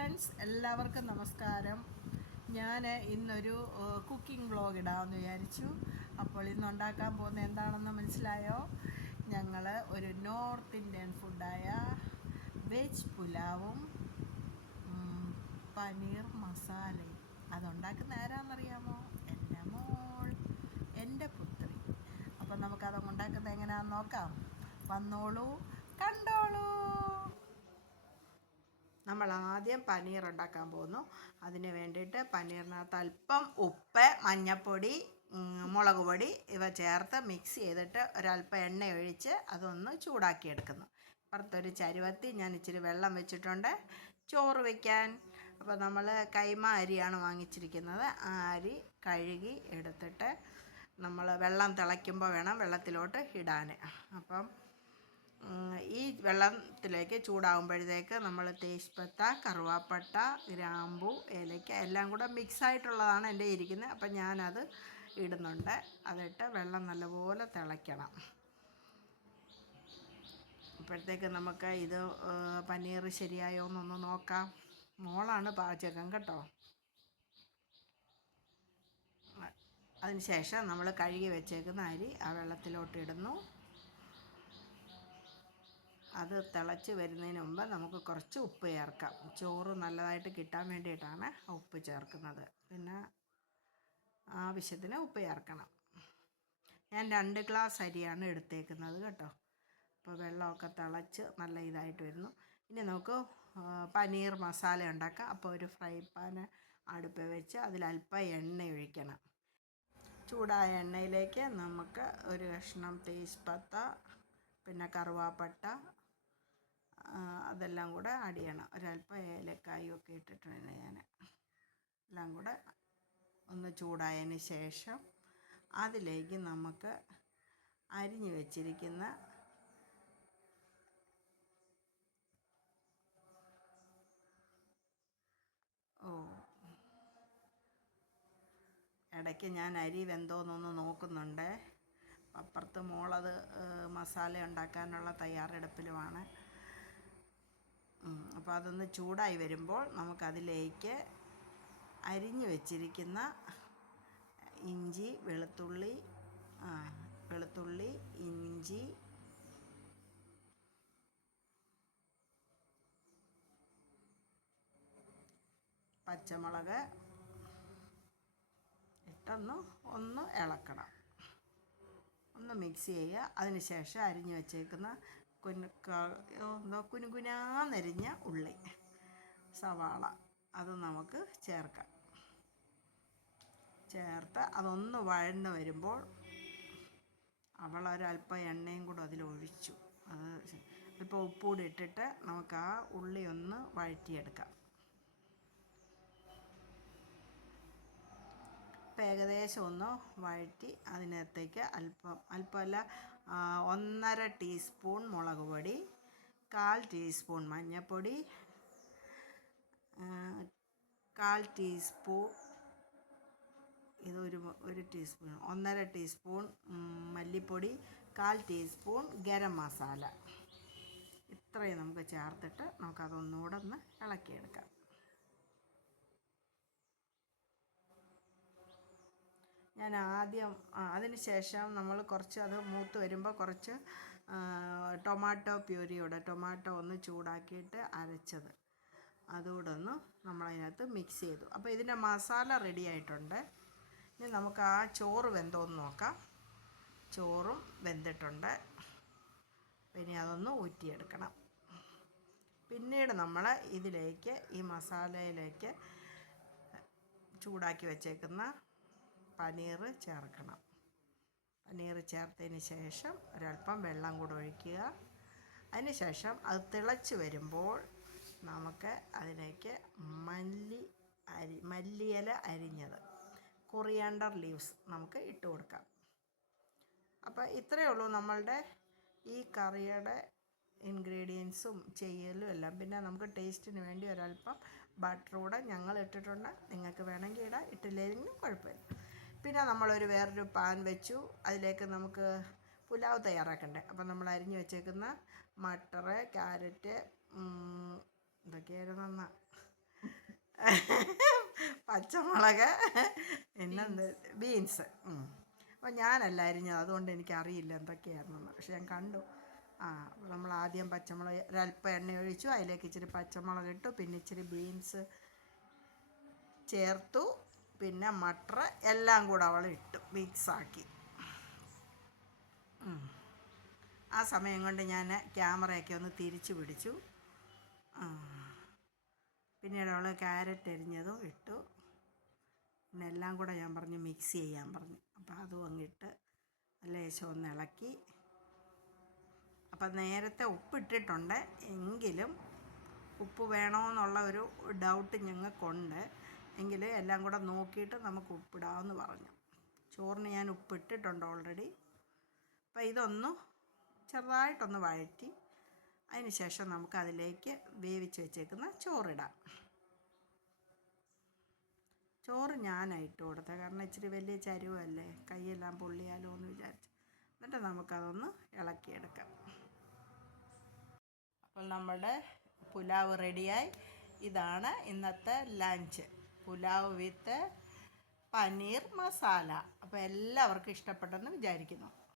Friends, എല്ലാവർക്കും നമസ്കാരം. ഞാൻ ഇന്നൊരു കുക്കിംഗ് വ്ളോഗ് ഇടാമെന്ന് വിചാരിച്ചു. അപ്പോൾ ഇന്ന് ഉണ്ടാക്കാൻ പോകുന്നത് എന്താണെന്ന് മനസ്സിലായോ? ഞങ്ങൾ ഒരു നോർത്ത് ഇന്ത്യൻ ഫുഡായ വെജ് പുലാവും പനീർ മസാലയും അതുണ്ടാക്കുന്ന ആരാണെന്നറിയാമോ? എൻ്റെ മോൾ, എൻ്റെ പുത്രി. അപ്പം നമുക്കത് ഉണ്ടാക്കുന്നത് എങ്ങനെയാണെന്ന് നോക്കാം. വന്നോളൂ, കണ്ടോളൂ. നമ്മൾ ആദ്യം പനീർ ഉണ്ടാക്കാൻ പോകുന്നു. അതിന് വേണ്ടിയിട്ട് പനീറിനകത്ത് അല്പം ഉപ്പ്, മഞ്ഞൾപ്പൊടി, മുളക് പൊടി ഇവ ചേർത്ത് മിക്സ് ചെയ്തിട്ട് ഒരല്പം എണ്ണ ഒഴിച്ച് അതൊന്ന് ചൂടാക്കിയെടുക്കുന്നു. പുറത്തൊരു ചരുവത്തി ഞാൻ ഇച്ചിരി വെള്ളം വെച്ചിട്ടുണ്ട് ചോറ് വയ്ക്കാൻ. അപ്പോൾ നമ്മൾ കൈമ അരിയാണ് വാങ്ങിച്ചിരിക്കുന്നത്. ആ അരി കഴുകി എടുത്തിട്ട് നമ്മൾ വെള്ളം തിളയ്ക്കുമ്പോൾ വേണം വെള്ളത്തിലോട്ട് ഇടാൻ. അപ്പം ഈ വെള്ളത്തിലേക്ക് ചൂടാകുമ്പോഴത്തേക്ക് നമ്മൾ തേജ്പത്ത, കറുവാപ്പട്ട, ഗ്രാമ്പു, ഏലക്ക എല്ലാം കൂടെ മിക്സായിട്ടുള്ളതാണ് എൻ്റെ ഇരിക്കുന്നത്. അപ്പം ഞാനത് ഇടുന്നുണ്ട്. അതിട്ട് വെള്ളം നല്ലപോലെ തിളയ്ക്കണം. അപ്പോഴത്തേക്ക് നമുക്ക് ഇത് പനീർ ശരിയായോ എന്നൊന്ന് നോക്കാം. മോളാണ് പാചകം കേട്ടോ. അതിനുശേഷം നമ്മൾ കഴുകി വെച്ചേക്കുന്ന അരി ആ വെള്ളത്തിലോട്ട് ഇടുന്നു. അത് തിളച്ച് വരുന്നതിന് മുമ്പ് നമുക്ക് കുറച്ച് ഉപ്പ് ചേർക്കാം. ചോറ് നല്ലതായിട്ട് കിട്ടാൻ വേണ്ടിയിട്ടാണ് ഉപ്പ് ചേർക്കുന്നത്. പിന്നെ ആവശ്യത്തിന് ഉപ്പ് ചേർക്കണം. ഞാൻ 2 ഗ്ലാസ് അരിയാണ് എടുത്തേക്കുന്നത് കേട്ടോ. അപ്പോൾ വെള്ളമൊക്കെ തിളച്ച് നല്ല ഇതായിട്ട് വരുന്നു. ഇനി നമുക്ക് പനീർ മസാല ഉണ്ടാക്കാം. അപ്പോൾ ഒരു ഫ്രൈ പാൻ അടുപ്പിൽ വെച്ച് അതിലല്പം എണ്ണ ഒഴിക്കണം. ചൂടായ എണ്ണയിലേക്ക് നമുക്ക് ഒരു കഷ്ണം തേജ്പത്ത, പിന്നെ കറുവാപ്പട്ട, അതെല്ലാം കൂടെ ആഡ് ചെയ്യണം. ഒരല്പം ഏലക്കായും ഒക്കെ ഇട്ടിട്ടുണ്ട് ഞാൻ. എല്ലാം കൂടെ ഒന്ന് ചൂടായതിന് ശേഷം അതിലേക്ക് നമുക്ക് അരിഞ്ഞു വെച്ചിരിക്കുന്ന ഇടയ്ക്ക് ഞാൻ അരി വെന്തോന്നൊന്ന് നോക്കുന്നുണ്ട്. അപ്പുറത്ത് മോളത് മസാല ഉണ്ടാക്കാനുള്ള തയ്യാറെടുപ്പിലുമാണ്. അപ്പോൾ അതൊന്ന് ചൂടായി വരുമ്പോൾ നമുക്കതിലേക്ക് അരിഞ്ഞു വെച്ചിരിക്കുന്ന ഇഞ്ചി, വെളുത്തുള്ളി, ഇഞ്ചി, പച്ചമുളക് ഇട്ടൊന്ന് ഇളക്കണം. ഒന്ന് മിക്സ് ചെയ്യുക. അതിനുശേഷം അരിഞ്ഞു വെച്ചേക്കുന്ന കുനുകുനാന്നരിഞ്ഞ ഉള്ളി, സവാള അത് നമുക്ക് ചേർക്കാം. ചേർത്ത് അതൊന്ന് വഴന്ന് വരുമ്പോൾ അവളൊരല്പം എണ്ണയും കൂടെ അതിലൊഴിച്ചു. ഇപ്പോൾ ഉപ്പൂടി ഇട്ടിട്ട് നമുക്ക് ആ ഉള്ളി ഒന്ന് വഴറ്റിയെടുക്കാം. ഇപ്പം ഏകദേശം ഒന്ന് വഴറ്റി അതിനകത്തേക്ക് അല്പമല്ല 1.5 ടീസ്പൂൺ മുളക് പൊടി, 1/4 ടീസ്പൂൺ മഞ്ഞൾപ്പൊടി, 1/4 ടീസ്പൂൺ ഒരു ടീസ്പൂൺ 1.5 ടീസ്പൂൺ മല്ലിപ്പൊടി, 1/4 ടീസ്പൂൺ ഗരം മസാല. ഇത്രയും നമുക്ക് ചേർത്തിട്ട് നമുക്കതൊന്നുകൂടെ ഒന്ന് ഇളക്കിയെടുക്കാം. ഞാൻ ആദ്യം അതിന് ശേഷം നമ്മൾ കുറച്ച് അത് മൂത്ത് വരുമ്പോൾ കുറച്ച് ടൊമാറ്റോ ടൊമാറ്റോ ഒന്ന് ചൂടാക്കിയിട്ട് അരച്ചത് അതുകൂടെ ഒന്ന് നമ്മളതിനകത്ത് മിക്സ് ചെയ്തു. അപ്പോൾ ഇതിൻ്റെ മസാല റെഡി ആയിട്ടുണ്ട്. ഇനി നമുക്ക് ആ ചോറ് വെന്തോന്ന് നോക്കാം. ചോറും വെന്തിട്ടുണ്ട്. ഇനി അതൊന്ന് ഊറ്റിയെടുക്കണം. പിന്നീട് നമ്മൾ ഇതിലേക്ക് ഈ മസാലയിലേക്ക് ചൂടാക്കി വെച്ചേക്കുന്ന പനീർ ചേർക്കണം. പനീർ ചേർത്തതിന് ശേഷം ഒരല്പം വെള്ളം കൂടെ ഒഴിക്കുക. അതിന് ശേഷം അത് തിളച്ച് വരുമ്പോൾ നമുക്ക് അതിലേക്ക് മല്ലിയില അരിഞ്ഞത്, കൊറിയാണ്ടർ ലീവ്സ് നമുക്ക് ഇട്ട് കൊടുക്കാം. അപ്പോൾ ഇത്രയേ ഉള്ളൂ നമ്മളുടെ ഈ കറിയുടെ ഇൻഗ്രീഡിയൻസും ചെയ്യലും എല്ലാം. പിന്നെ നമുക്ക് ടേസ്റ്റിന് വേണ്ടി ഒരല്പം ബട്ടർ കൂടെ ഞങ്ങൾ ഇട്ടിട്ടുണ്ട്. നിങ്ങൾക്ക് വേണമെങ്കിൽ ഇടാം, ഇട്ടില്ലെങ്കിലും കുഴപ്പമില്ല. പിന്നെ നമ്മളൊരു വേറൊരു പാൻ വെച്ചു. അതിലേക്ക് നമുക്ക് പുലാവ് തയ്യാറാക്കണ്ടേ. അപ്പം നമ്മൾ അരിഞ്ഞു വെച്ചേക്കുന്ന മട്ടർ, ക്യാരറ്റ്, ഇതൊക്കെയായിരുന്നു പച്ചമുളക്, പിന്നെന്ത് ബീൻസ്. അപ്പോൾ ഞാനല്ല അരിഞ്ഞത്, അതുകൊണ്ട് എനിക്കറിയില്ല എന്തൊക്കെയായിരുന്നെന്ന്. പക്ഷെ ഞാൻ കണ്ടു. അപ്പോൾ നമ്മൾ ആദ്യം പച്ചമുളക് ഒരല്പം എണ്ണ ഒഴിച്ചു, അതിലേക്ക് ഇച്ചിരി പച്ചമുളക് ഇട്ടു, പിന്നെ ഇച്ചിരി ബീൻസ് ചേർത്തു, പിന്നെ മട്ടർ എല്ലാം കൂടെ അവൾ ഇട്ടു മിക്സാക്കി. ആ സമയം കൊണ്ട് ഞാൻ ക്യാമറയൊക്കെ ഒന്ന് തിരിച്ചു പിടിച്ചു. പിന്നീട് അവൾ ക്യാരറ്റ് അരിഞ്ഞതും ഇട്ടു. പിന്നെ എല്ലാം കൂടെ ഞാൻ പറഞ്ഞു മിക്സ് ചെയ്യാൻ പറഞ്ഞു. അപ്പോൾ അതും അങ്ങിട്ട് ലേശം ഒന്ന് ഇളക്കി. അപ്പം നേരത്തെ ഉപ്പിട്ടിട്ടുണ്ട്, എങ്കിലും ഉപ്പ് വേണമെന്നുള്ള ഒരു ഡൗട്ട് ഞങ്ങൾക്കുണ്ട്. എങ്കിൽ എല്ലാം കൂടെ നോക്കിയിട്ട് നമുക്ക് ഉപ്പിടാമെന്ന് പറഞ്ഞു. ചോറിന് ഞാൻ ഉപ്പിട്ടിട്ടുണ്ട് ഓൾറെഡി. അപ്പോൾ ഇതൊന്ന് ചെറുതായിട്ടൊന്ന് വഴറ്റി അതിന് ശേഷം നമുക്ക് അതിലേക്ക് വേവിച്ച് വെച്ചേക്കുന്ന ചോറിടാം. ചോറ് ഞാനായിട്ട് കൊടുത്തത്, കാരണം ഇച്ചിരി വലിയ ചരുവല്ലേ, കൈയെല്ലാം പൊള്ളിയാലോ എന്ന് വിചാരിച്ചു. എന്നിട്ട് നമുക്കതൊന്ന് ഇളക്കിയെടുക്കാം. അപ്പോൾ നമ്മുടെ പുലാവ് റെഡിയായി. ഇതാണ് ഇന്നത്തെ ലഞ്ച്, പുലാവ് വിത്ത് പനീർ മസാല. അപ്പോൾ എല്ലാവർക്കും ഇഷ്ടപ്പെട്ടെന്ന് വിചാരിക്കുന്നു.